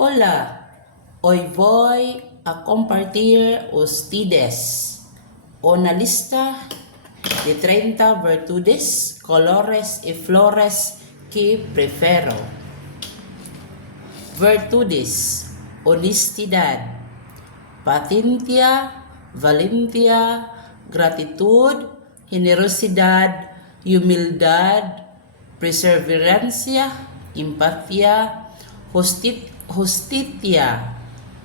Hola, hoy voy a compartir ustedes una lista de 30 virtudes, colores y flores que prefiero. Virtudes: honestidad, paciencia, valentía, gratitud, generosidad, humildad, perseverancia, empatía, justicia,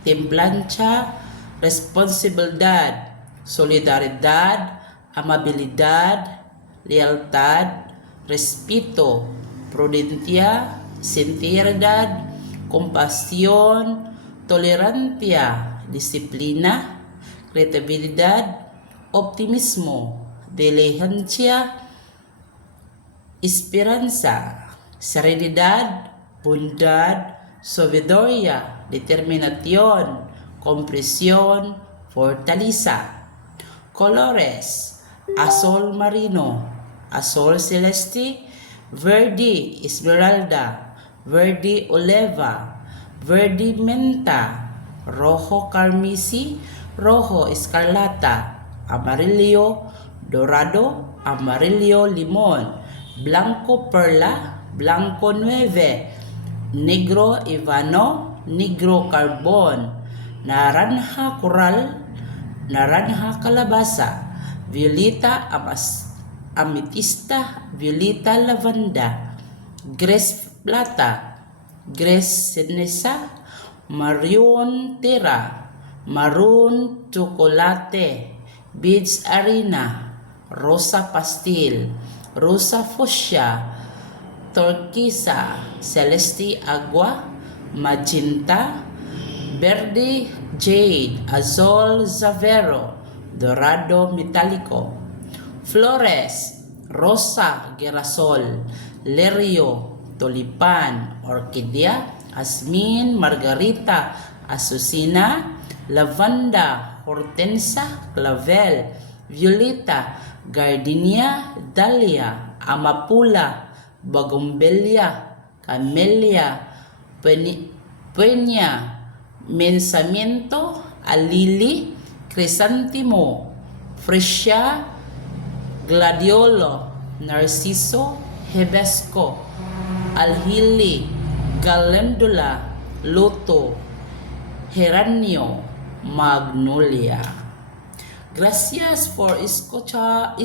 templanza, responsabilidad, solidaridad, amabilidad, lealtad, respeto, prudencia, sinceridad, compasión, tolerancia, disciplina, creatividad, optimismo, diligencia, esperanza, serenidad, bondad, sabiduría, determinación, comprensión, fortaleza. Colores: azul marino, azul celeste, verde esmeralda, verde oliva, verde menta, rojo carmesí, rojo escarlata, amarillo dorado, amarillo limón, blanco perla, blanco nueve, negro ébano, negro carbón, naranja coral, naranja calabaza, violeta ametista, violeta lavanda, gres plata, gres ceniza, maroon tira, maroon chocolate, beige arena, rosa pastel, rosa fuchsia, turquesa, celeste agua, magenta, verde jade, azul zavero, dorado metálico. Flores: rosa girasol, lirio, tulipan, orquídea, asmin, margarita, azucena, lavanda, hortensia, clavel, violeta, gardenia, dahlia, amapula, bougainvillea, camellia, peña, pensamiento, alili, crisantemo, fresia, gladiolo, narciso, hibisco, alhili, calendula, loto, geranio, magnolia. Gracias por escuchar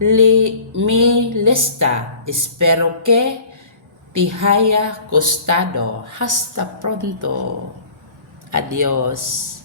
mi lista. Espero que te haya gustado. Hasta pronto. Adiós.